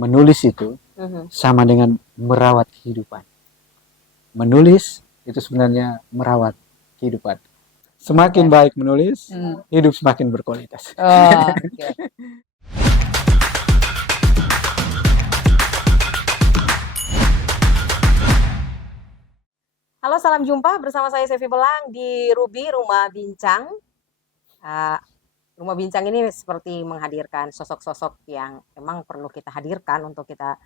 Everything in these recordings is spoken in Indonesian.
menulis itu sama dengan merawat kehidupan. Menulis itu sebenarnya merawat kehidupan. Semakin baik menulis, hidup semakin berkualitas. Okay. Halo, salam jumpa bersama saya Sevi Belang di Ruby Rumah Bincang. Rumah Bincang ini seperti menghadirkan sosok-sosok yang memang perlu kita hadirkan untuk kita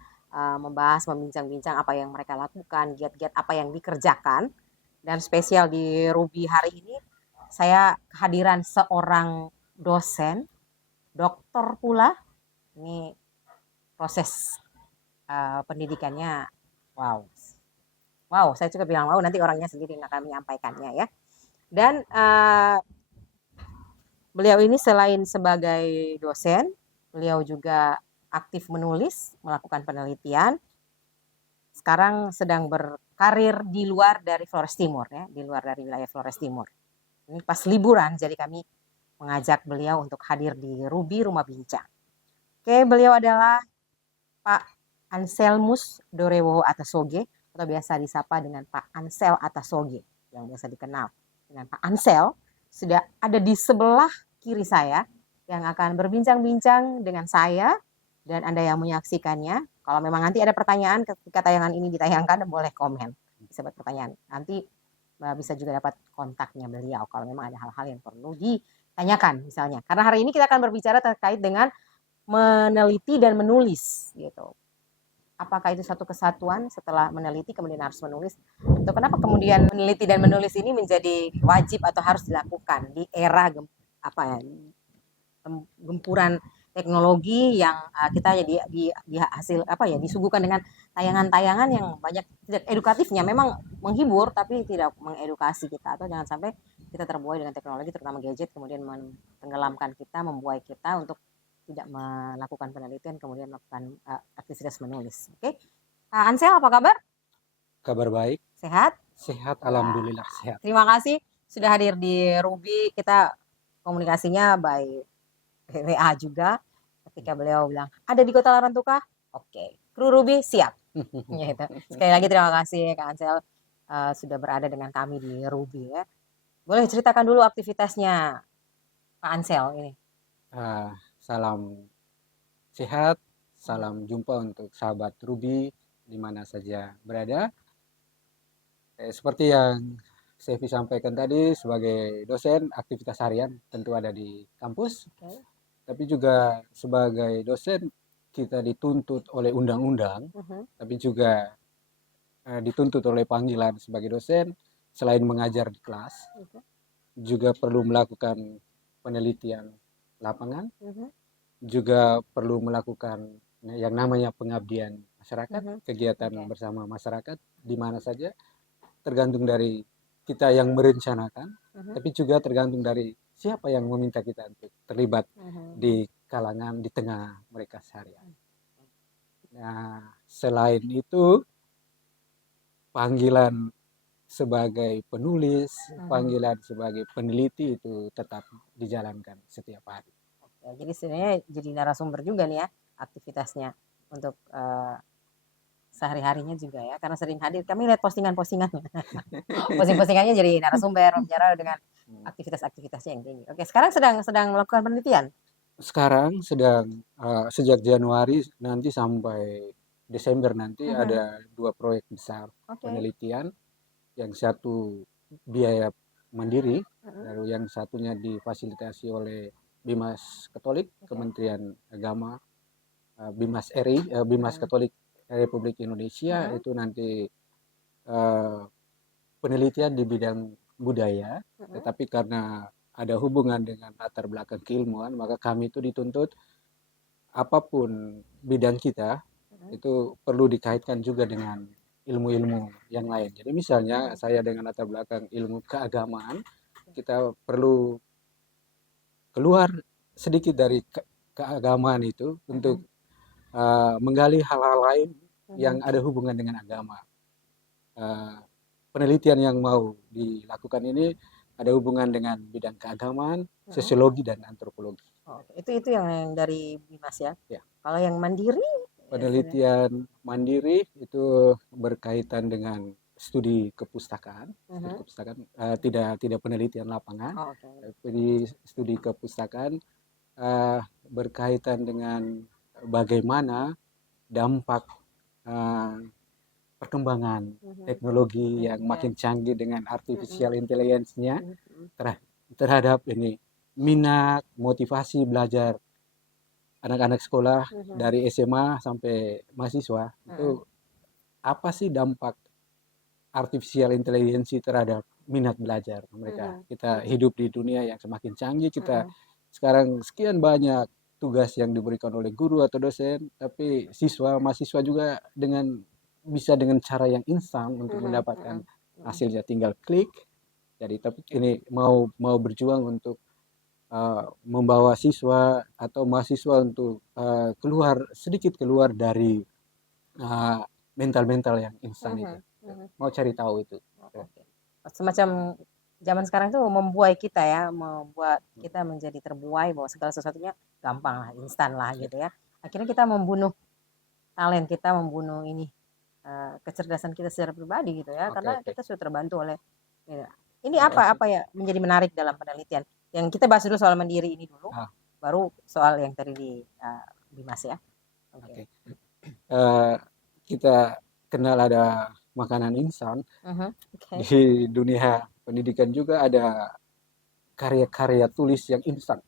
membahas, membincang-bincang apa yang mereka lakukan, giat-giat apa yang dikerjakan. Dan spesial di Ruby hari ini, saya kehadiran seorang dosen, dokter pula. Ini proses pendidikannya, wow, saya juga bilang wow, nanti orangnya sendiri yang akan menyampaikannya ya. Dan beliau ini selain sebagai dosen, beliau juga aktif menulis, melakukan penelitian. Sekarang sedang berkarir di luar dari Flores Timur ya, di luar dari wilayah Flores Timur. Ini pas liburan, jadi kami mengajak beliau untuk hadir di Ruby Rumah Bincang. Oke, beliau adalah Pak Anselmus Dorewo Atasoge, atau biasa disapa dengan Pak Ansel Atasoge, yang biasa dikenal dengan Pak Ansel, sudah ada di sebelah kiri saya yang akan berbincang-bincang dengan saya dan Anda yang menyaksikannya. Kalau memang nanti ada pertanyaan ketika tayangan ini ditayangkan, boleh komen, bisa buat pertanyaan. Nanti bisa juga dapat kontaknya beliau kalau memang ada hal-hal yang perlu ditanyakan misalnya. Karena hari ini kita akan berbicara terkait dengan meneliti dan menulis gitu. Apakah itu satu kesatuan setelah meneliti kemudian harus menulis? Atau kenapa kemudian meneliti dan menulis ini menjadi wajib atau harus dilakukan di era gempuran teknologi yang kita di hasil disuguhkan dengan tayangan-tayangan yang banyak tidak edukatifnya, memang menghibur tapi tidak mengedukasi kita, atau jangan sampai kita terbuai dengan teknologi terutama gadget kemudian tenggelamkan kita, membuai kita untuk tidak melakukan penelitian kemudian melakukan aktivitas menulis. Oke. Ansel, apa kabar? Kabar baik. Sehat? Sehat, alhamdulillah sehat. Terima kasih sudah hadir di Ruby. Kita komunikasinya by WA juga. Ketika beliau bilang ada di Kota Larantuka, oke. Kru Ruby siap. Gitu. Sekali lagi terima kasih Kak Ansel sudah berada dengan kami di Ruby ya. Boleh ceritakan dulu aktivitasnya Pak Ansel ini. Salam sehat, salam jumpa untuk sahabat Ruby di mana saja berada. Seperti yang Sevi sampaikan tadi, sebagai dosen aktivitas harian tentu ada di kampus. Tapi juga sebagai dosen kita dituntut oleh undang-undang, tapi juga dituntut oleh panggilan sebagai dosen, selain mengajar di kelas, juga perlu melakukan penelitian lapangan, juga perlu melakukan yang namanya pengabdian masyarakat, kegiatan bersama masyarakat di mana saja, tergantung dari kita yang merencanakan, tapi juga tergantung dari siapa yang meminta kita untuk terlibat di kalangan, di tengah mereka seharian. Nah, selain itu, panggilan sebagai penulis, panggilan sebagai peneliti itu tetap dijalankan setiap hari. Oke, jadi sebenarnya jadi narasumber juga nih ya aktivitasnya untuk sehari-harinya juga ya, karena sering hadir. Kami lihat postingan-postingannya. Posting-postingannya jadi narasumber, bicara dengan aktivitas-aktivitasnya yang tinggi. Oke, sekarang sedang melakukan penelitian. Sekarang sedang sejak Januari nanti sampai Desember nanti ada 2 proyek besar penelitian. Yang satu biaya mandiri, lalu yang satunya difasilitasi oleh Bimas Katolik, Kementerian Agama, Bimas RI, Bimas Katolik Republik Indonesia, itu nanti penelitian di bidang budaya, tetapi karena ada hubungan dengan latar belakang keilmuan, maka kami itu dituntut apapun bidang kita itu perlu dikaitkan juga dengan ilmu-ilmu yang lain. Jadi misalnya saya dengan latar belakang ilmu keagamaan, kita perlu keluar sedikit dari keagamaan itu untuk menggali hal-hal lain yang ada hubungan dengan agama. Penelitian yang mau dilakukan ini ada hubungan dengan bidang keagamaan, sosiologi dan antropologi. Itu yang dari Bimas ya. Kalau yang mandiri penelitian mandiri itu berkaitan dengan studi kepustakaan. Tidak penelitian lapangan, Oh, oke. tapi studi kepustakaan berkaitan dengan bagaimana dampak perkembangan teknologi yang makin canggih dengan artificial intelligence-nya terhadap ini minat, motivasi belajar anak-anak sekolah dari SMA sampai mahasiswa. Itu apa sih dampak artificial intelligence terhadap minat belajar mereka? Kita hidup di dunia yang semakin canggih, kita sekarang sekian banyak tugas yang diberikan oleh guru atau dosen, tapi mahasiswa juga bisa dengan cara yang instan untuk mendapatkan hasilnya, tinggal klik. Jadi tapi ini mau berjuang untuk membawa siswa atau mahasiswa untuk sedikit keluar dari mental-mental yang instan itu. Mau cari tahu itu. Semacam zaman sekarang itu membuai kita menjadi terbuai bahwa segala sesuatunya gampang lah, instan lah gitu ya. Akhirnya kita membunuh talent kita, membunuh kecerdasan kita secara pribadi gitu ya, karena kita sudah terbantu oleh ini apa ya menjadi menarik dalam penelitian. Yang kita bahas dulu soal mandiri ini dulu, baru soal yang tadi di Bimas ya. Kita kenal ada makanan instan. Di dunia pendidikan juga ada karya-karya tulis yang instan.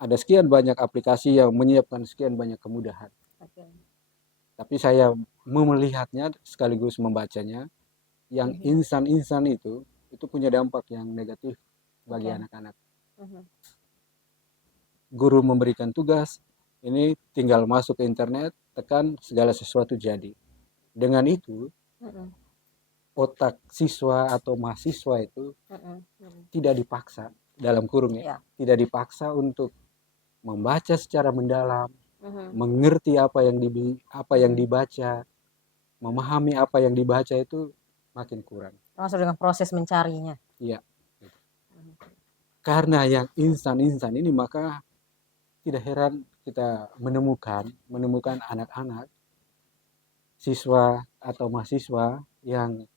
Ada sekian banyak aplikasi yang menyiapkan sekian banyak kemudahan. Tapi saya melihatnya sekaligus membacanya, yang instan itu punya dampak yang negatif bagi anak-anak. Guru memberikan tugas, ini tinggal masuk ke internet, tekan, segala sesuatu jadi. Dengan itu, otak siswa atau mahasiswa itu tidak dipaksa, dalam kurung ya, tidak dipaksa untuk membaca secara mendalam, mengerti apa yang dibaca, memahami apa yang dibaca itu makin kurang. Langsung dengan proses mencarinya. Iya. Karena yang instan ini, maka tidak heran kita menemukan anak-anak, siswa atau mahasiswa yang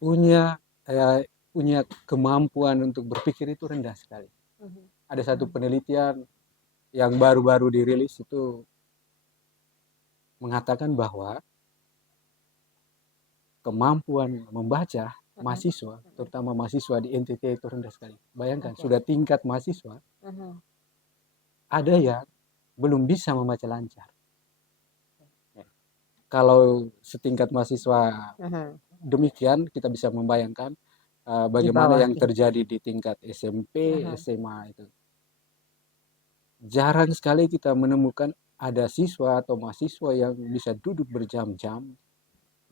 punya kemampuan untuk berpikir itu rendah sekali. Ada satu penelitian yang baru-baru dirilis itu mengatakan bahwa kemampuan membaca mahasiswa, terutama mahasiswa di NTT itu rendah sekali. Bayangkan, sudah tingkat mahasiswa, ada yang belum bisa membaca lancar. Kalau setingkat mahasiswa demikian, kita bisa membayangkan bagaimana yang terjadi di tingkat SMP, SMA itu. Jarang sekali kita menemukan ada siswa atau mahasiswa yang bisa duduk berjam-jam,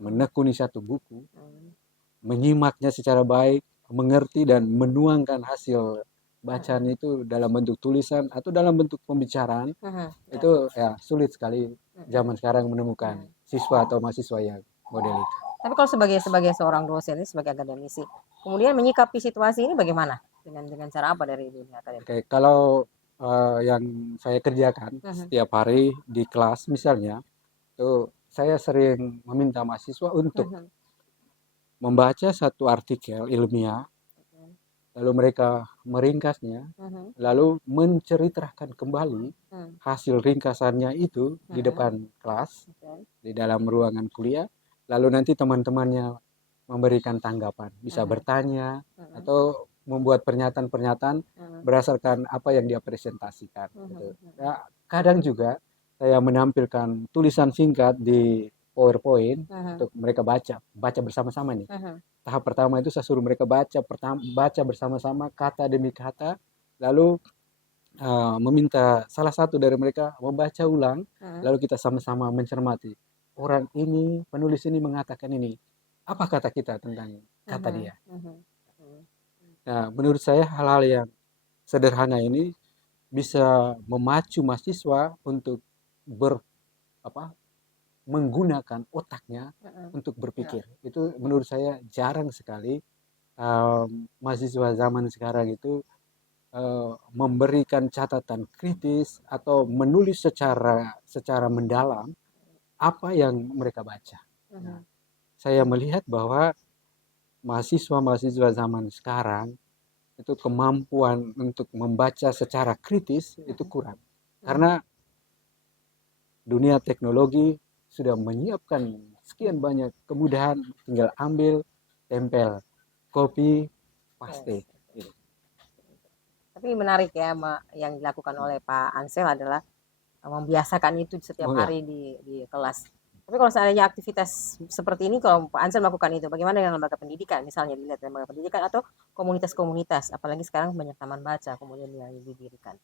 menekuni satu buku, menyimaknya secara baik, mengerti dan menuangkan hasil bacaan itu dalam bentuk tulisan atau dalam bentuk pembicaraan. Itu ya sulit sekali zaman sekarang menemukan siswa atau mahasiswa yang model itu. Tapi kalau sebagai seorang dosen, sebagai akademisi, kemudian menyikapi situasi ini bagaimana? Dengan cara apa dari dunia akademik? Kalau yang saya kerjakan setiap hari di kelas misalnya, itu saya sering meminta mahasiswa untuk membaca satu artikel ilmiah, lalu mereka meringkasnya, lalu menceritakan kembali hasil ringkasannya itu di depan kelas, di dalam ruangan kuliah, lalu nanti teman-temannya memberikan tanggapan, bisa bertanya atau membuat pernyataan-pernyataan berdasarkan apa yang dia presentasikan. Gitu. Ya, kadang juga saya menampilkan tulisan singkat di PowerPoint untuk mereka baca bersama-sama nih. Tahap pertama itu saya suruh mereka baca bersama-sama kata demi kata, lalu meminta salah satu dari mereka membaca ulang, lalu kita sama-sama mencermati. Orang ini, penulis ini mengatakan ini. Apa kata kita tentang kata dia? Nah, menurut saya hal-hal yang sederhana ini bisa memacu mahasiswa untuk menggunakan otaknya untuk berpikir. Itu menurut saya jarang sekali mahasiswa zaman sekarang itu memberikan catatan kritis atau menulis secara mendalam apa yang mereka baca. Nah, saya melihat bahwa mahasiswa-mahasiswa zaman sekarang itu kemampuan untuk membaca secara kritis itu kurang. Karena dunia teknologi sudah menyiapkan sekian banyak kemudahan, tinggal ambil, tempel, copy, paste. Gitu. Tapi menarik ya yang dilakukan oleh Pak Ansel adalah membiasakan itu setiap hari di kelas. Tapi kalau seandainya aktivitas seperti ini, kalau Pak Ansel melakukan itu, bagaimana dengan lembaga pendidikan? Misalnya dilihat lembaga pendidikan atau komunitas-komunitas, apalagi sekarang banyak taman baca kemudian yang didirikan.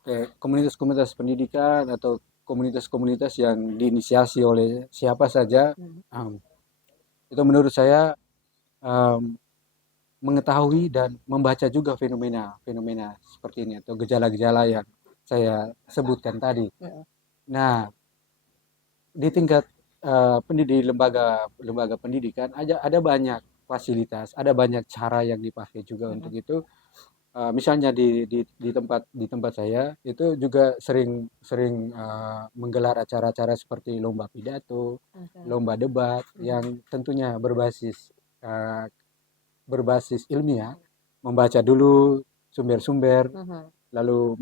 Oke, komunitas-komunitas pendidikan atau komunitas-komunitas yang diinisiasi oleh siapa saja, itu menurut saya mengetahui dan membaca juga fenomena seperti ini atau gejala-gejala yang saya sebutkan tadi. Nah, di tingkat lembaga pendidikan ada banyak fasilitas, ada banyak cara yang dipakai juga untuk itu. Misalnya di tempat saya itu juga sering menggelar acara-acara seperti lomba pidato, lomba debat yang tentunya berbasis ilmiah, membaca dulu sumber-sumber, lalu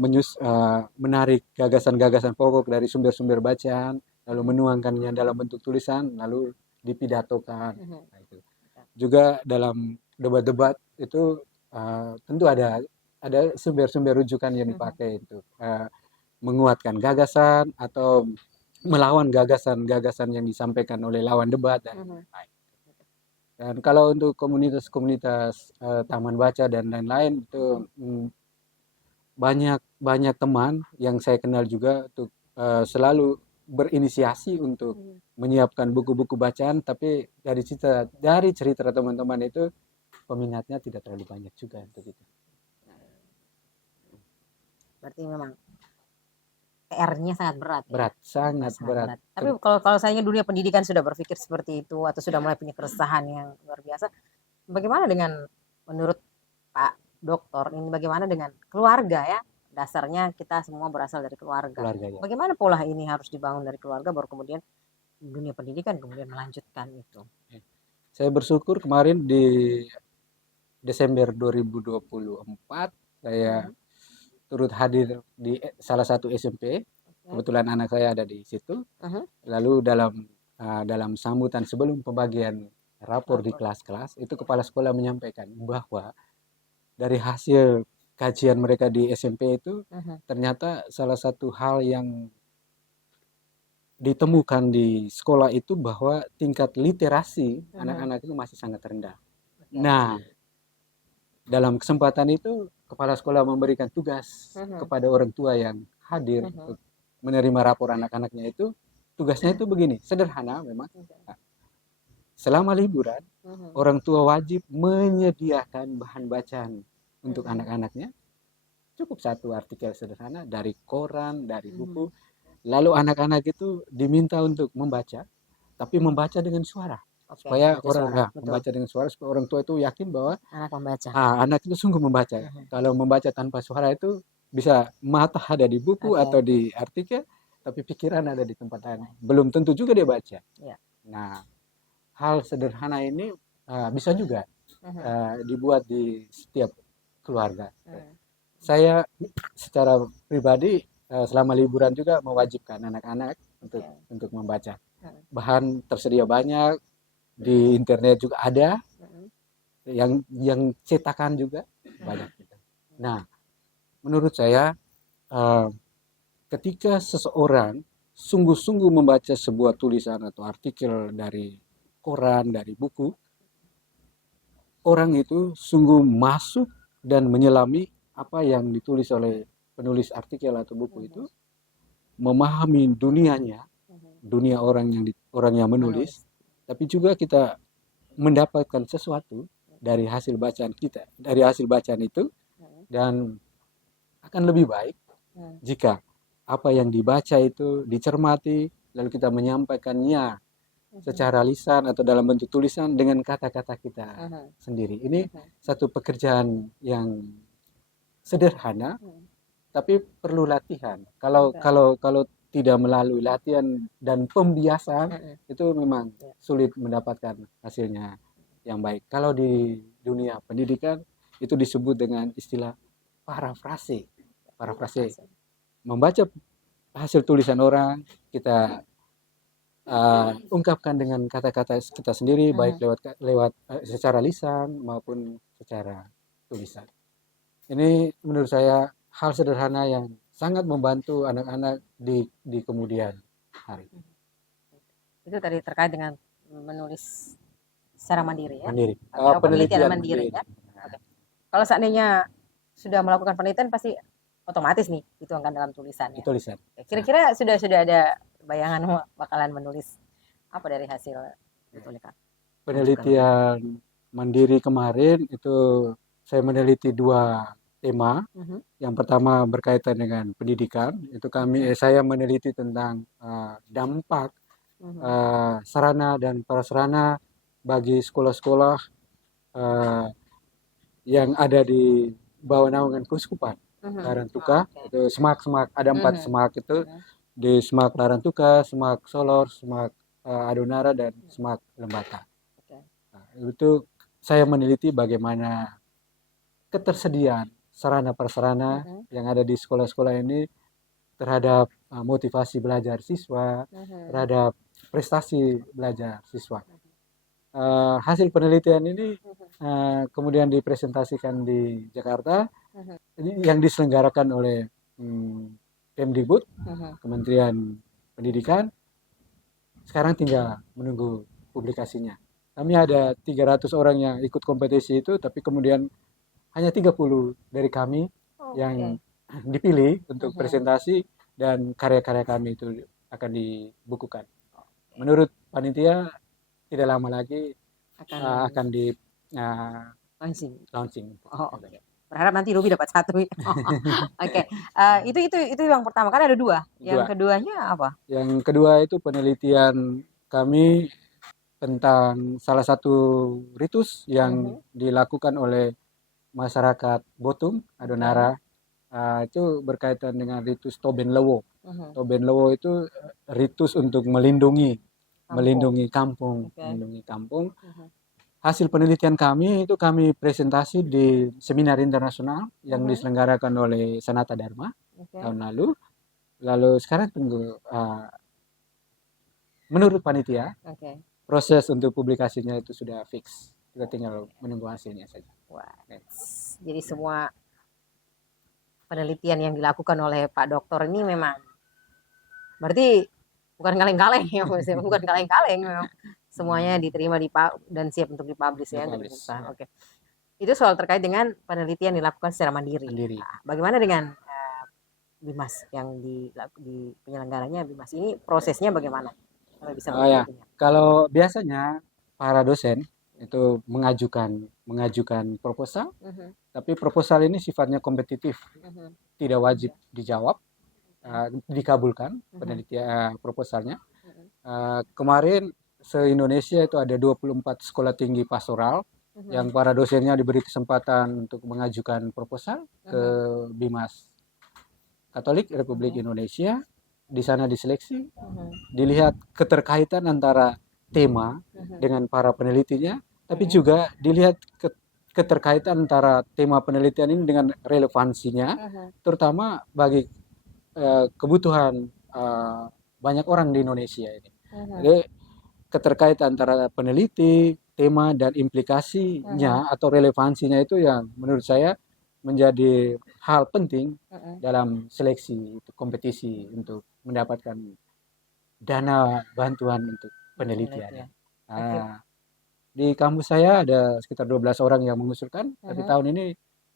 menarik gagasan-gagasan pokok dari sumber-sumber bacaan, lalu menuangkannya dalam bentuk tulisan, lalu dipidatokan. Nah, itu. Juga dalam debat-debat itu tentu ada sumber-sumber rujukan yang dipakai untuk menguatkan gagasan atau melawan gagasan-gagasan yang disampaikan oleh lawan debat dan kalau untuk komunitas-komunitas taman baca dan lain-lain itu banyak teman yang saya kenal juga untuk selalu berinisiasi untuk menyiapkan buku-buku bacaan, tapi dari cerita teman-teman itu peminatnya tidak terlalu banyak juga untuk itu. Berarti memang PR-nya sangat berat. Berat, ya? sangat berat. Tapi kalau sayangnya dunia pendidikan sudah berpikir seperti itu atau sudah mulai punya keresahan yang luar biasa, bagaimana dengan menurut Pak Dokter ini, bagaimana dengan keluarga ya? Dasarnya kita semua berasal dari keluarga. Ya. Bagaimana pola ini harus dibangun dari keluarga baru kemudian dunia pendidikan kemudian melanjutkan itu. Saya bersyukur kemarin di Desember 2024 saya turut hadir di salah satu SMP. Kebetulan anak saya ada di situ. Lalu dalam sambutan sebelum pembagian rapor di kelas-kelas, itu kepala sekolah menyampaikan bahwa dari hasil kajian mereka di SMP itu ternyata salah satu hal yang ditemukan di sekolah itu bahwa tingkat literasi anak-anak itu masih sangat rendah. Nah, dalam kesempatan itu kepala sekolah memberikan tugas kepada orang tua yang hadir untuk menerima rapor anak-anaknya itu. Tugasnya itu begini, sederhana memang. Selama liburan, orang tua wajib menyediakan bahan bacaan untuk anak-anaknya. Cukup satu artikel sederhana dari koran, dari buku. Lalu anak-anak itu diminta untuk membaca, tapi membaca dengan suara. Supaya membaca dengan suara, supaya orang tua itu yakin bahwa anak itu sungguh membaca. Kalau membaca tanpa suara itu bisa mata ada di buku atau di artikel, tapi pikiran ada di tempat lain. Belum tentu juga dia baca. Nah, hal sederhana ini bisa juga dibuat di setiap keluarga. Saya secara pribadi selama liburan juga mewajibkan anak-anak untuk membaca. Bahan tersedia banyak, di internet juga ada, yang cetakan juga banyak. Nah, menurut saya ketika seseorang sungguh-sungguh membaca sebuah tulisan atau artikel dari koran, dari buku, orang itu sungguh masuk dan menyelami apa yang ditulis oleh penulis artikel atau buku itu, memahami dunianya, dunia orang yang menulis, tapi juga kita mendapatkan sesuatu dari hasil bacaan kita, dari hasil bacaan itu, dan akan lebih baik jika apa yang dibaca itu dicermati, lalu kita menyampaikannya secara lisan atau dalam bentuk tulisan dengan kata-kata kita sendiri. Ini satu pekerjaan yang sederhana, Hmm. tapi perlu latihan. Kalau Oke. kalau tidak melalui latihan dan pembiasaan, Mm-mm. itu memang Ya. sulit mendapatkan hasilnya yang baik. Kalau di dunia pendidikan itu disebut dengan istilah parafrase. Parafrase, Parafrase. membaca hasil tulisan orang, kita ungkapkan dengan kata-kata kita sendiri, baik Mhm. lewat lewat secara lisan maupun secara tulisan. Ini menurut saya hal sederhana yang sangat membantu anak-anak di kemudian hari. Itu tadi terkait dengan menulis secara mandiri ya. Mandiri. Oke, oh, penelitian Penelitian mandiri mandiri. ya. Oke. Kalau seandainya sudah melakukan penelitian pasti otomatis nih dituangkan dalam tulisannya. Tulisan. Kira-kira sudah ada bayangan bakalan menulis apa dari hasil itu Kak? Penelitian mandiri kemarin itu saya meneliti 2 tema. Mhm. Yang pertama berkaitan dengan pendidikan. Itu saya meneliti tentang dampak Mhm. sarana dan prasarana bagi sekolah-sekolah yang ada di bawah naungan Keuskupan Mhm. Larantuka. Oke. Itu semak-semak, ada 4 Mhm. semak itu, Mhm. di Semak Larantuka, Semak Solor, Semak Adonara, dan Semak Lembata. Oke. Nah, itu saya meneliti bagaimana ketersediaan sarana prasarana Mhm. yang ada di sekolah-sekolah ini terhadap motivasi belajar siswa, Mhm. terhadap prestasi belajar siswa. Hasil penelitian ini kemudian dipresentasikan di Jakarta, Mhm. ini yang diselenggarakan oleh Kemdikbud, Mhm. Kementerian Pendidikan. Sekarang tinggal menunggu publikasinya. Kami ada 300 orang yang ikut kompetisi itu, tapi kemudian hanya 30 dari kami yang Oke. dipilih untuk Mhm. presentasi, dan karya-karya kami itu akan dibukukan. Oke. Menurut panitia tidak lama lagi Akan akan di launching. launching. Oh, oke. Berharap nanti Ruby dapat 1 ya. Oke. Itu yang pertama, kan ada 2. Yang Dua. keduanya apa? Yang kedua itu penelitian kami tentang salah satu ritus yang dilakukan oleh masyarakat Botum, Adonara. Itu berkaitan dengan ritus Toben Lewo. Mhm. Toben Lewo itu ritus untuk melindungi Kampung. kampung, Oke. melindungi kampung. Mhm. Hasil penelitian kami itu kami presentasi di seminar internasional yang Mhm. diselenggarakan oleh Sanata Dharma Oke. tahun lalu. Lalu sekarang tunggu menurut panitia Oke. proses untuk publikasinya itu sudah fix. Kita tinggal menunggu hasilnya saja. Wah. Oke. Jadi semua penelitian yang dilakukan oleh Pak Doktor ini memang berarti bukan kaleng-kaleng ya, maksudnya bukan kaleng-kaleng memang. Semuanya diterima dan siap untuk dipublish ya, untuk Dipublish, dibuka. ya. Oke. Itu soal terkait dengan penelitian dilakukan secara mandiri. Mandiri. Nah, bagaimana dengan Bimas yang di penyelenggaranya Bimas ini, prosesnya bagaimana? Kalau bisa Ya, mengikutinya. kalau biasanya para dosen itu mengajukan proposal, Mhm. tapi proposal ini sifatnya kompetitif, Mhm. tidak wajib dijawab, dikabulkan Mhm. penelitian proposalnya. Mhm. Kemarin se-Indonesia itu ada 24 sekolah tinggi pastoral Mhm. yang para dosennya diberi kesempatan untuk mengajukan proposal ke Bimas Katolik Republik Indonesia. Di sana diseleksi, dilihat keterkaitan antara tema dengan para penelitinya, tapi juga dilihat keterkaitan antara tema penelitian ini dengan relevansinya, terutama bagi kebutuhan banyak orang di Indonesia ini. Jadi keterkaitan antara peneliti, tema, dan implikasinya atau relevansinya itu yang menurut saya menjadi hal penting dalam seleksi kompetisi untuk mendapatkan dana bantuan untuk penelitian. Di kampus saya ada sekitar 12 orang yang mengusulkan, tapi tahun ini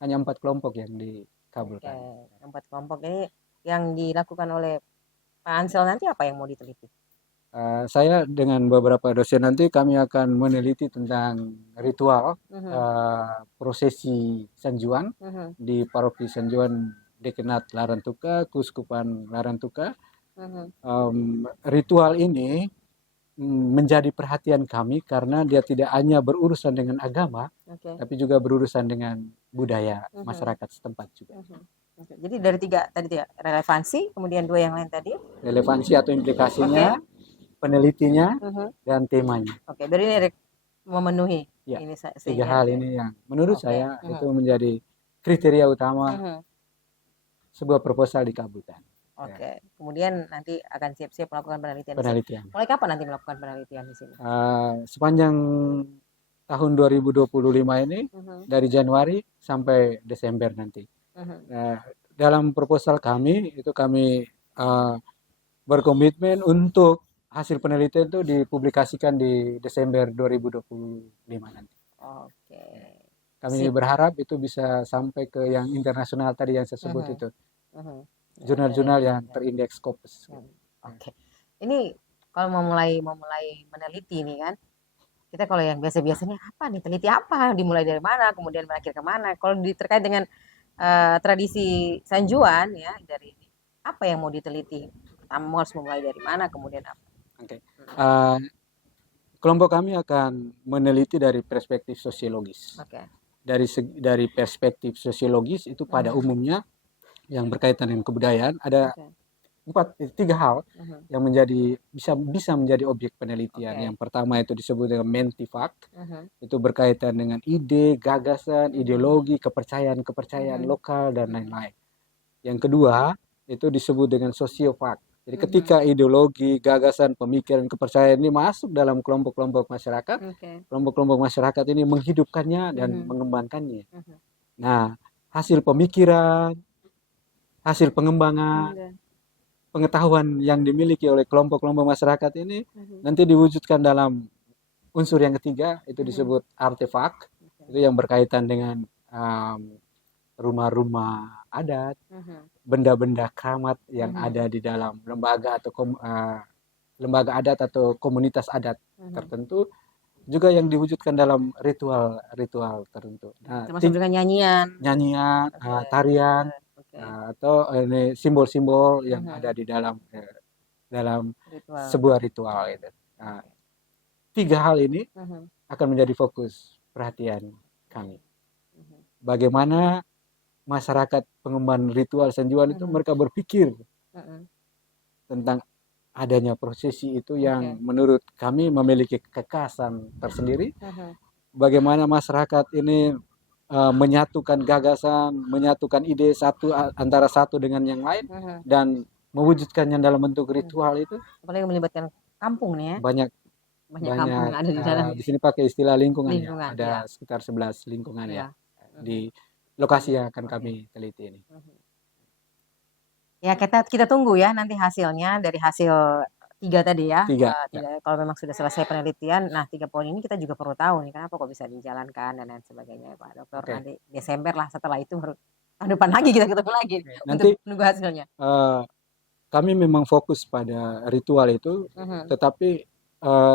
hanya 4 kelompok yang dikabulkan. 4 kelompok ini yang dilakukan oleh Pak Ansel, nanti apa yang mau diteliti? Saya dengan beberapa dosen nanti kami akan meneliti tentang ritual prosesi Sanjuan di paroki Sanjuan Dekenat Larantuka, Keuskupan Larantuka. Ritual ini menjadi perhatian kami karena dia tidak hanya berurusan dengan agama, Oke. tapi juga berurusan dengan budaya masyarakat setempat juga. Oke. Jadi dari 3 tadi ya, relevansi, kemudian 2 yang lain tadi? Relevansi atau implikasinya, penelitinya, dan temanya. Oke, berarti ini memenuhi Ya, ini 3 sehingga hal ini yang menurut Oke. saya itu menjadi kriteria utama sebuah proposal dikabulkan. Oke. Kemudian nanti akan siap-siap melakukan penelitian di sini. Penelitian. Mulai kapan nanti melakukan penelitian di sini? Sepanjang tahun 2025 ini dari Januari sampai Desember nanti. Dalam proposal kami itu kami berkomitmen untuk hasil penelitian itu dipublikasikan di Desember 2025 nanti. Oke. Kami berharap itu bisa sampai ke yang internasional tadi yang saya sebut itu. Jurnal-jurnal yang terindeks Scopus. Oke. Ini kalau mau mulai meneliti nih kan, kita kalau yang biasa-biasanya apa nih, teliti apa, dimulai dari mana, kemudian berakhir kemana. Kalau terkait dengan tradisi Sanjuan ya, dari apa yang mau diteliti, pertama harus memulai dari mana, kemudian apa. Oke. Kelompok kami akan meneliti dari perspektif sosiologis. Oke. Dari perspektif sosiologis itu pada umumnya yang berkaitan dengan kebudayaan ada 3 hal yang bisa menjadi objek penelitian. Yang pertama itu disebut dengan mentifact, itu berkaitan dengan ide, gagasan, ideologi, kepercayaan lokal dan lain-lain. Yang kedua itu disebut dengan sosiofact. Jadi ketika ideologi, gagasan, pemikiran, kepercayaan ini masuk dalam kelompok-kelompok masyarakat, kelompok-kelompok masyarakat ini menghidupkannya dan mengembangkannya. Nah, hasil pemikiran, hasil pengembangan, pengetahuan yang dimiliki oleh kelompok-kelompok masyarakat ini nanti diwujudkan dalam unsur yang ketiga, itu disebut artefak, itu yang berkaitan dengan rumah-rumah adat, benda-benda keramat yang ada di dalam lembaga atau lembaga adat atau komunitas adat tertentu, juga yang diwujudkan dalam ritual tertentu. Nah, termasuk dengan nyanyian, tarian, atau ini simbol-simbol yang ada di dalam sebuah ritual itu. Nah, 3 hal ini akan menjadi fokus perhatian kami. Bagaimana masyarakat pengemban ritual Sanjuan itu mereka berpikir tentang adanya prosesi itu yang menurut kami memiliki kekhasan tersendiri. Bagaimana masyarakat ini menyatukan gagasan, menyatukan ide antara satu dengan yang lain dan mewujudkannya dalam bentuk ritual itu. Apalagi melibatkan kampung nih ya. Banyak kampung yang ada di dalam. Di sini pakai istilah lingkungan ya. Ada sekitar 11 lingkungan ya di lokasi yang akan kami teliti ini. Ya kita tunggu ya nanti hasilnya dari hasil 3 tadi ya. 3. Kalau memang sudah selesai penelitian, nah 3 poin ini kita juga perlu tahu nih kenapa kok bisa dijalankan dan lain sebagainya ya Pak Dokter. Nanti Desember lah, setelah itu baru tahun depan lagi kita ketemu lagi untuk menunggu hasilnya. Kami memang fokus pada ritual itu, tetapi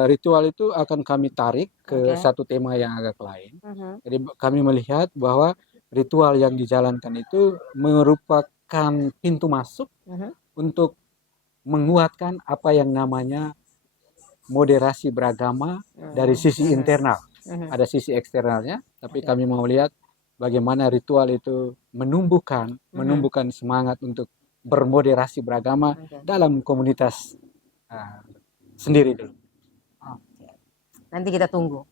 ritual itu akan kami tarik ke satu tema yang agak lain. Jadi kami melihat bahwa ritual yang dijalankan itu merupakan pintu masuk untuk menguatkan apa yang namanya moderasi beragama dari sisi internal. Ada sisi eksternalnya, tapi kami mau lihat bagaimana ritual itu menumbuhkan semangat untuk bermoderasi beragama dalam komunitas sendiri dulu. Nanti kita tunggu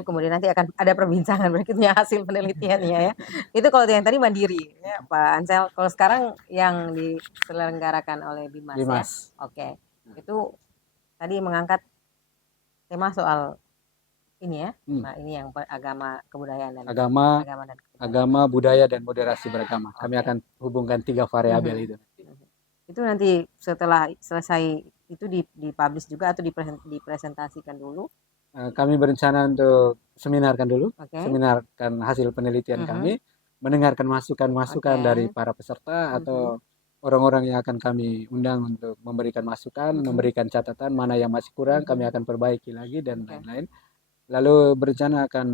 kemudian nanti akan ada perbincangan berikutnya hasil penelitiannya ya. Itu kalau yang tadi mandiri ya Pak Ansel. Kalau sekarang yang diselenggarakan oleh Bimas. Ya. Oke. Itu tadi mengangkat tema soal ini ya. Nah, ini yang agama, kebudayaan dan agama, budaya dan moderasi beragama. Kami akan hubungkan 3 variabel itu. Itu nanti setelah selesai itu dipublish juga atau dipresentasikan dulu? Kami berencana untuk seminarkan dulu, seminarkan hasil penelitian kami, mendengarkan masukan-masukan dari para peserta atau orang-orang yang akan kami undang untuk memberikan masukan, memberikan catatan mana yang masih kurang, kami akan perbaiki lagi dan lain-lain. Lalu berencana akan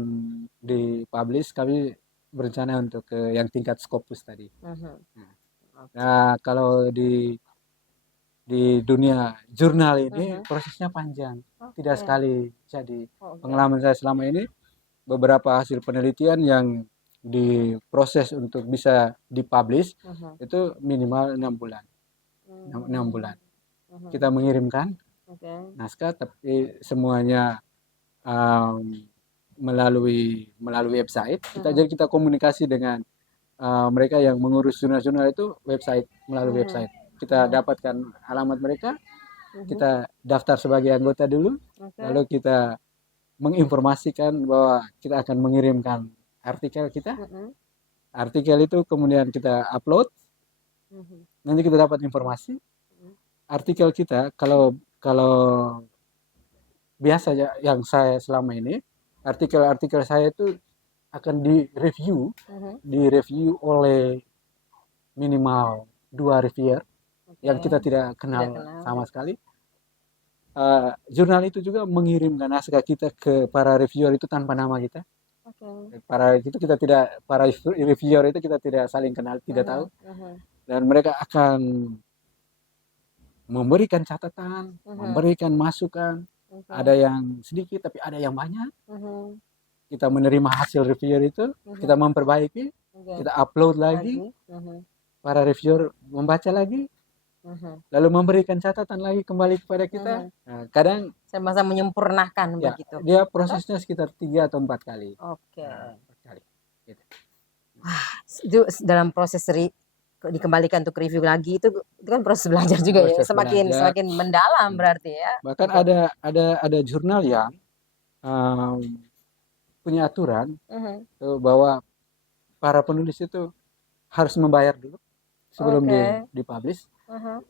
dipublish, kami berencana untuk ke yang tingkat Scopus tadi. Nah, kalau di di dunia jurnal ini Mhm. prosesnya panjang, tidak Oke. sekali jadi. Oke. Pengalaman saya selama ini, beberapa hasil penelitian yang diproses untuk bisa dipublish Mhm. itu minimal 6 bulan. 6 bulan. Mhm. Kita mengirimkan Oke. naskah, tapi semuanya melalui website. Jadi kita komunikasi dengan mereka yang mengurus jurnal-jurnal itu melalui Mhm. website. Kita Mhm. dapatkan alamat mereka, Mhm. kita daftar sebagai anggota dulu, Oke. lalu kita menginformasikan bahwa kita akan mengirimkan artikel kita. Mhm. Artikel itu kemudian kita upload, Mhm. nanti kita dapat informasi. Mhm. Artikel kita kalau kalau biasa ya, yang saya selama ini, artikel-artikel saya itu akan Mhm. direview oleh minimal 2 reviewer yang Oke. kita tidak Tidak kenal kenal. sama sekali. Jurnal itu juga mengirimkan naskah kita ke para reviewer itu tanpa nama kita. Oke. Para reviewer itu kita tidak saling kenal, tidak tahu, Mhm. Mhm. dan mereka akan memberikan catatan, Mhm. memberikan masukan. Oke. Ada yang sedikit tapi ada yang banyak. Mhm. Kita menerima hasil reviewer itu, kita Mhm. memperbaiki, Oke. kita upload lagi, Lagi. Mhm. para reviewer membaca lagi, Mhm. lalu memberikan catatan lagi kembali kepada kita. Mhm. Nah, kadang Sama-sama menyempurnakan ya begitu. dia Betul? prosesnya sekitar 3 atau 4 kali. Oke. Nah, 4 kali. Gitu. Itu dalam proses dikembalikan untuk review lagi itu kan proses belajar juga ya. Proses Semakin belajar. semakin mendalam berarti ya. Bahkan Untuk ada jurnal yang um, punya aturan Mhm. bahwa para penulis itu harus membayar dulu sebelum Oke. dipublish. Mhm.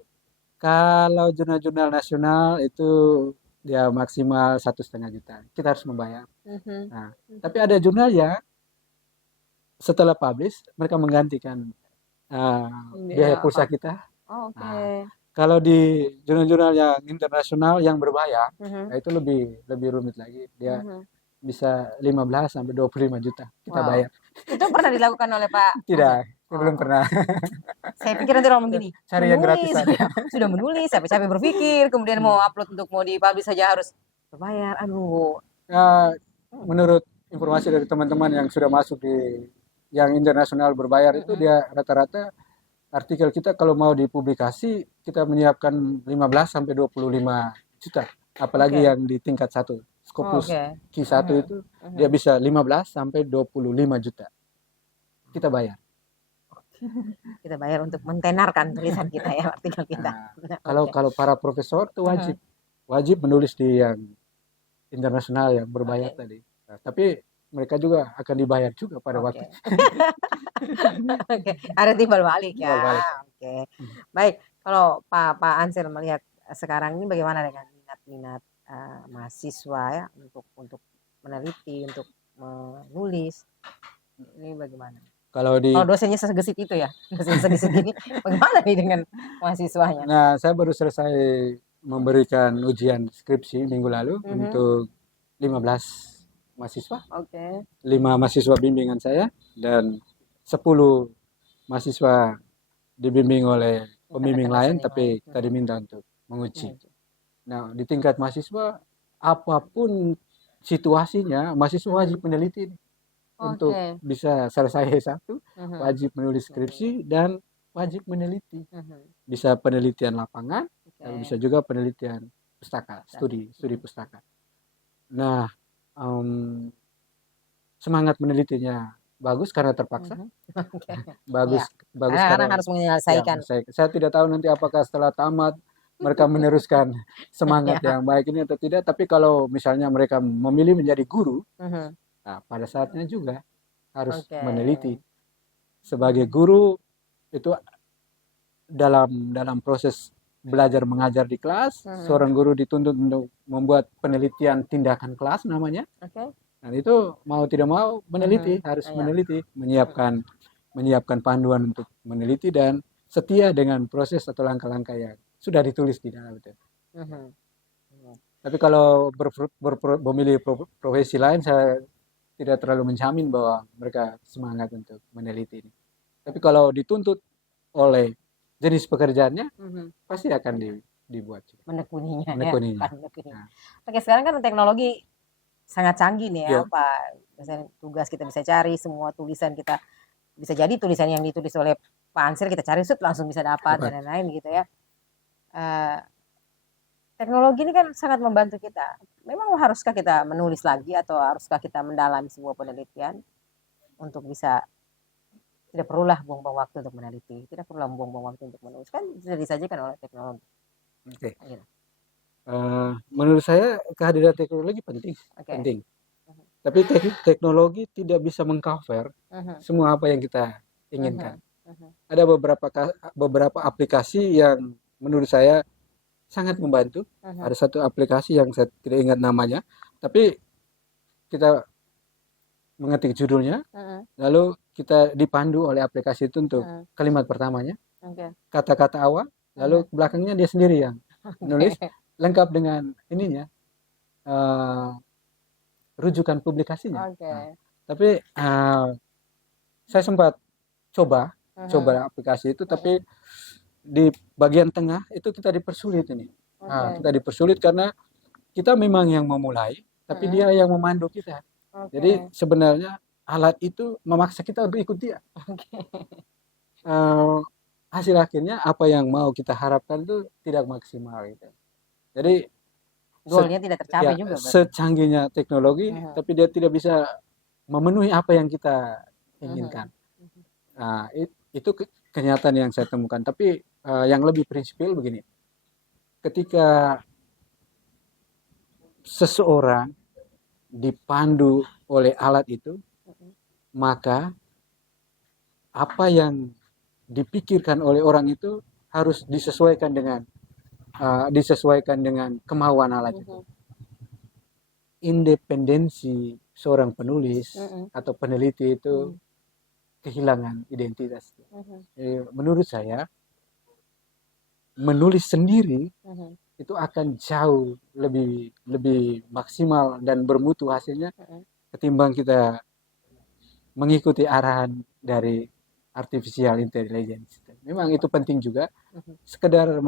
Kalau jurnal-jurnal nasional itu dia maksimal 1,5 juta. Kita harus membayar. Mhm. Nah, tapi Mhm. ada jurnal yang setelah publish mereka menggantikan biaya Iya, pulsa paham. kita. Oke. Nah, kalau di jurnal-jurnal yang internasional yang berbayar, Mhm. nah itu lebih rumit lagi. Dia Mhm. bisa 15 sampai 25 juta kita Wow. bayar. Itu pernah dilakukan oleh Pak Tidak, Ansel? saya belum Oh, pernah. saya pikir nanti orang begini, Cari yang menulis, gratisan. sudah menulis, capek-capek berpikir, kemudian mau upload untuk mau dipublish saja harus berbayar. Aduh. Ya, menurut informasi dari teman-teman yang sudah masuk di yang internasional berbayar itu, Mhm. dia rata-rata artikel kita kalau mau dipublikasi kita menyiapkan 15 sampai 25 juta. Apalagi Oke. yang di tingkat 1, Scopus Oke. Q1 Mhm. itu dia Mhm. bisa 15 sampai 25 juta. Kita bayar. Kita bayar untuk mentenarkan tulisan kita ya, artikel kita. Nah, kalau Oke. kalau para profesor itu Mhm. wajib menulis di yang internasional yang berbayar Oke. tadi. Nah, tapi mereka juga akan dibayar juga pada Oke. waktu Oke, ada timbal balik jual ya. balik. Oke. Baik, kalau Pak Ansel melihat sekarang ini bagaimana dengan minat-minat mahasiswa ya untuk meneliti, untuk menulis. Ini bagaimana? Kalau di Kalau dosennya segesit itu ya, dosen segesit ini, bagaimana nih dengan mahasiswanya? Nah, saya baru selesai memberikan ujian skripsi minggu lalu Mhm. untuk 15 mahasiswa, Oke. 5 mahasiswa bimbingan saya dan 10 mahasiswa dibimbing oleh pembimbing Rekan-rekan dosen lain, yang lain. tapi kita diminta untuk menguji. Menguji. Nah, di tingkat mahasiswa, apapun situasinya, mahasiswa wajib Mhm. meneliti untuk Oke. bisa selesai S1, Mhm. wajib menulis skripsi dan wajib meneliti. Mhm. Bisa penelitian lapangan, tapi bisa Oke. juga penelitian pustaka, studi Mhm. pustaka. Nah, em, semangat menelitinya bagus karena terpaksa, Mhm. Oke. Ya, bagus karena karena harus ya menyelesaikan. saya tidak tahu nanti apakah setelah tamat mereka meneruskan semangat Ya. yang baik ini atau tidak. Tapi kalau misalnya mereka memilih menjadi guru, Mhm. nah pada saatnya juga harus Oke. meneliti. Sebagai guru itu dalam proses belajar mengajar di kelas, Mhm. seorang guru dituntut untuk membuat penelitian tindakan kelas namanya. Oke. Dan itu mau tidak mau meneliti, harus Iya. meneliti, menyiapkan panduan untuk meneliti dan setia dengan proses atau langkah-langkah yang sudah ditulis di dalam itu. Mhm. Tapi kalau memilih profesi lain, saya tidak terlalu menjamin bahwa mereka semangat untuk meneliti ini. Tapi kalau dituntut oleh jenis pekerjaannya Mhm. pasti akan dibuat juga. Menekuninya ya, Menekuninya. bukan menekuninya. Nah, Oke, sekarang kan teknologi sangat canggih nih ya, yuk, Pak. Misalnya tugas kita bisa cari, semua tulisan kita bisa jadi tulisan yang ditulis oleh Pak Ansel kita cari set langsung bisa dapat dapat. dan lain-lain gitu ya. Eh, teknologi ini kan sangat membantu kita. Memang haruskah kita menulis lagi atau haruskah kita mendalami sebuah penelitian untuk bisa tidak perlulah buang-buang waktu untuk meneliti, tidak perlulah buang-buang waktu untuk menulis kan bisa disajikan oleh teknologi. Oke. Gitu. Menurut saya kehadiran teknologi penting, Oke. penting. Mhm. Tapi teknologi tidak bisa mengcover Mhm. semua apa yang kita Mhm. inginkan. Mhm. Ada beberapa aplikasi yang menurut saya sangat membantu. Mhm. Ada satu aplikasi yang saya tidak ingat namanya, tapi kita mengetik judulnya, Mhm. lalu kita dipandu oleh aplikasi itu untuk Mhm. kalimat pertamanya, Oke. kata-kata awal, lalu Mhm. belakangnya dia sendiri yang menulis Oke. lengkap dengan ininya, eh, rujukan publikasinya. Nah, Oke. tapi saya sempat coba Mhm. aplikasi itu, tapi Mhm. di bagian tengah itu kita dipersulit ini. Oke. Kita dipersulit karena kita memang yang memulai, tapi Mhm. dia yang memandu kita. Jadi Oke. sebenarnya alat itu memaksa kita untuk ikut dia. Oke. Eh, hasil akhirnya apa yang mau kita harapkan itu tidak maksimal gitu. Jadi Goalnya tidak tercapai ya, juga berarti. secanggihnya teknologi, Mhm. tapi dia tidak bisa memenuhi apa yang kita Mhm. inginkan. Nah, itu kenyataan yang saya temukan. Tapi yang lebih prinsipil begini, ketika seseorang dipandu oleh alat itu, Mhm. maka apa yang dipikirkan oleh orang itu harus disesuaikan dengan kemauan alat itu. Mhm. Independensi seorang penulis Mhm. atau peneliti itu Mhm. kehilangan identitas. Mhm. Menurut saya, menulis sendiri Mhm. itu akan jauh lebih lebih maksimal dan bermutu hasilnya Mhm. ketimbang kita mengikuti arahan dari artificial intelligence. Memang itu penting juga. Mhm. Sekedar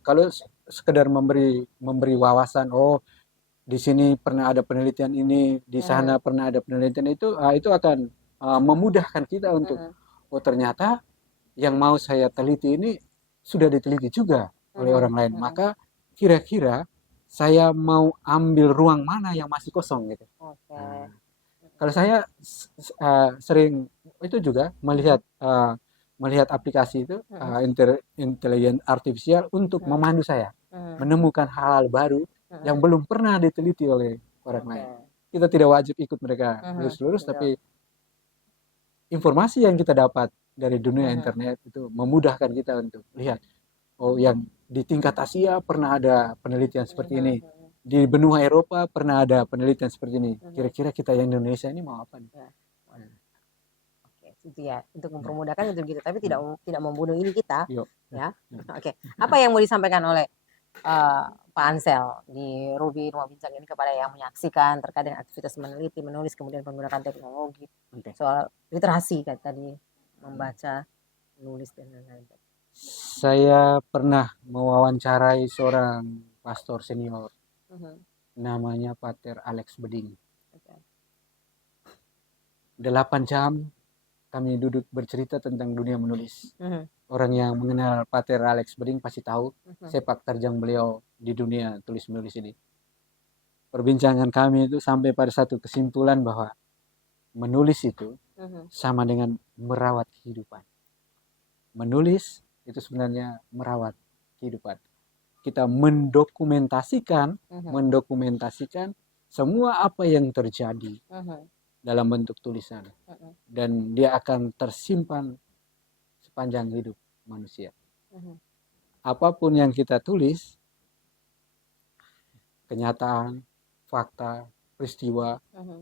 kalau sekedar memberi wawasan, oh di sini pernah ada penelitian ini, di Mhm. sana pernah ada penelitian itu akan memudahkan kita untuk, Mhm. oh ternyata yang mau saya teliti ini sudah diteliti juga oleh Mhm. orang lain. Mhm. Maka kira-kira saya mau ambil ruang mana yang masih kosong gitu. Oke. Nah, kalau saya sering itu juga melihat aplikasi itu, Mhm. intelijen artifisial untuk Mhm. memandu saya Mhm. menemukan hal-hal baru yang Mhm. belum pernah diteliti oleh orang Oke. lain. Kita tidak wajib ikut mereka Mhm. lurus-lurus, Betul. tapi informasi yang kita dapat dari dunia Mhm. internet itu memudahkan kita untuk lihat, oh yang di tingkat Asia pernah ada penelitian seperti Mhm. ini, Mhm. di benua Eropa pernah ada penelitian seperti ini. Mhm. Kira-kira kita yang Indonesia ini mau apa nih? Ya. Nah, Oke, itu ya untuk nah, mempermudahkan itu gitu, tapi tidak hmm, tidak membunuh ini kita, yuk. ya. Nah, Oke, apa yang mau disampaikan oleh Pak Ansel di Ruby Rumah Bincang ini kepada yang menyaksikan terkait dengan aktivitas meneliti, menulis, kemudian menggunakan teknologi oke. soal literasi kayak tadi membaca, menulis dan lain-lain. Saya pernah mewawancarai seorang pastor senior, Mhm. namanya Pater Alex Beding. Oke. 8 jam kami duduk bercerita tentang dunia menulis. Mhm. Orang yang mengenal Pater Alex Beding pasti tahu Mhm. sepak terjang beliau di dunia tulis menulis ini. Perbincangan kami itu sampai pada satu kesimpulan bahwa menulis itu Mhm. sama dengan merawat kehidupan. Menulis itu sebenarnya merawat kehidupan. Kita mendokumentasikan Mhm. mendokumentasikan semua apa yang terjadi Mhm. dalam bentuk tulisan, Mhm. dan dia akan tersimpan sepanjang hidup manusia. Mhm. Apapun yang kita tulis, kenyataan, fakta, peristiwa, Mhm.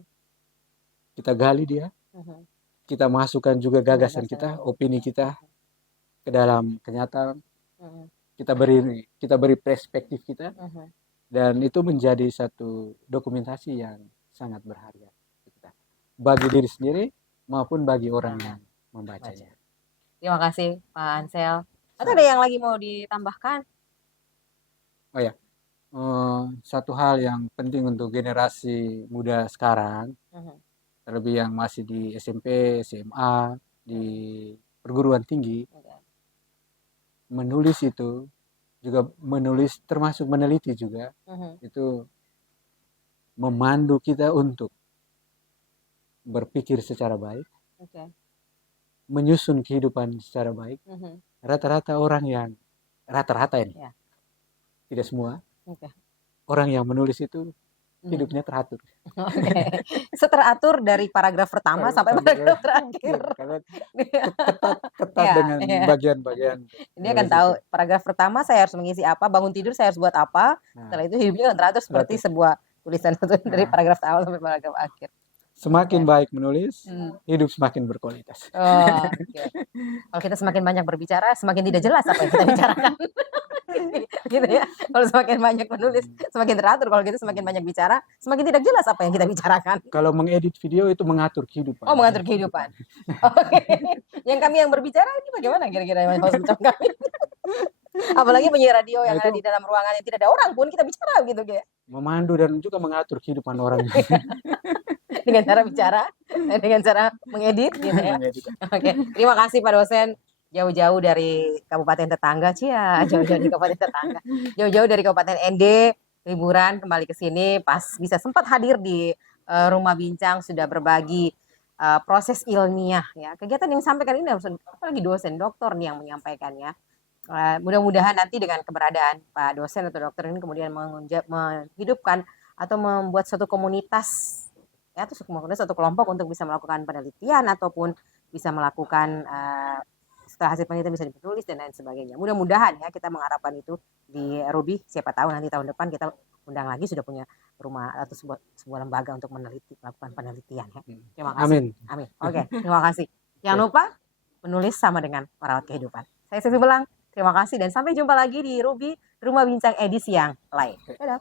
kita gali dia, Mhm. kita masukkan juga gagasan Gagasan kita, yang opini kita. kita ke dalam kenyataan, Mhm. kita beri perspektif kita, Mhm. dan itu menjadi satu dokumentasi yang sangat berharga bagi diri sendiri maupun bagi orang Orang yang baca. membacanya. Terima kasih Pak Ansel Atau ada yang lagi mau ditambahkan? Oh ya, satu hal yang penting untuk generasi muda sekarang, Mhm. terlebih yang masih di SMP, SMA, di perguruan tinggi, Oke. menulis itu juga menulis termasuk meneliti juga Mhm. itu memandu kita untuk berpikir secara baik, Oke. menyusun kehidupan secara baik. Mhm. Rata-rata orang yang rata-rata ini, Ya. tidak semua Oke. orang yang menulis itu Mhm. hidupnya teratur. Oke. Seteratur dari paragraf pertama sampai paragraf terakhir. Iya, karena ketat Iya, dengan iya. bagian-bagian Dia akan nulis tahu itu. paragraf pertama saya harus mengisi apa, bangun tidur saya harus buat apa. Nah, Setelah itu hidupnya akan teratur seperti teratur. sebuah tulisan dari Nah, paragraf awal sampai paragraf akhir. semakin Oke. baik menulis, Hmm. hidup semakin berkualitas. Oh, oke. Kalau kita semakin banyak berbicara, semakin tidak jelas apa yang kita bicarakan. Gitu ya. Kalau semakin banyak menulis, semakin teratur. Kalau kita semakin banyak bicara, semakin tidak jelas apa yang kita bicarakan. Kalau mengedit video itu mengatur kehidupan. Oh, mengatur kehidupan. Oke. Yang kami yang berbicara ini bagaimana kira-kira yang host macam kami? Apalagi penyiar radio yang Nah, ada itu di dalam ruangan yang tidak ada orang pun kita bicara gitu kayak. memandu dan juga mengatur kehidupan orang. Dengan cara bicara, dengan cara mengedit gitu ya. Mengedit. Oke, terima kasih Pak dosen. Jauh-jauh dari kabupaten tetangga, jauh-jauh dari kabupaten tetangga. Jauh-jauh dari kabupaten ND, liburan kembali ke sini pas bisa sempat hadir di rumah bincang, sudah berbagi proses ilmiah ya. Kegiatan yang disampaikan ini apalagi dosen dokter nih yang menyampaikannya. Mudah-mudahan nanti dengan keberadaan Pak dosen atau dokter ini kemudian menghidupkan atau membuat suatu komunitas ya, atau satu kelompok untuk bisa melakukan penelitian ataupun bisa melakukan setelah hasil penelitian bisa ditulis dan lain sebagainya. Mudah-mudahan ya kita mengharapkan itu di Ruby. Siapa tahu nanti tahun depan kita undang lagi sudah punya rumah atau sebuah lembaga untuk melakukan penelitian ya. Terima kasih. Amin. Amin. Oke, terima kasih. Jangan lupa menulis sama dengan merawat kehidupan. Saya Sevi Belang. Terima kasih dan sampai jumpa lagi di Ruby Rumah Bincang edisi yang lain. Dadah.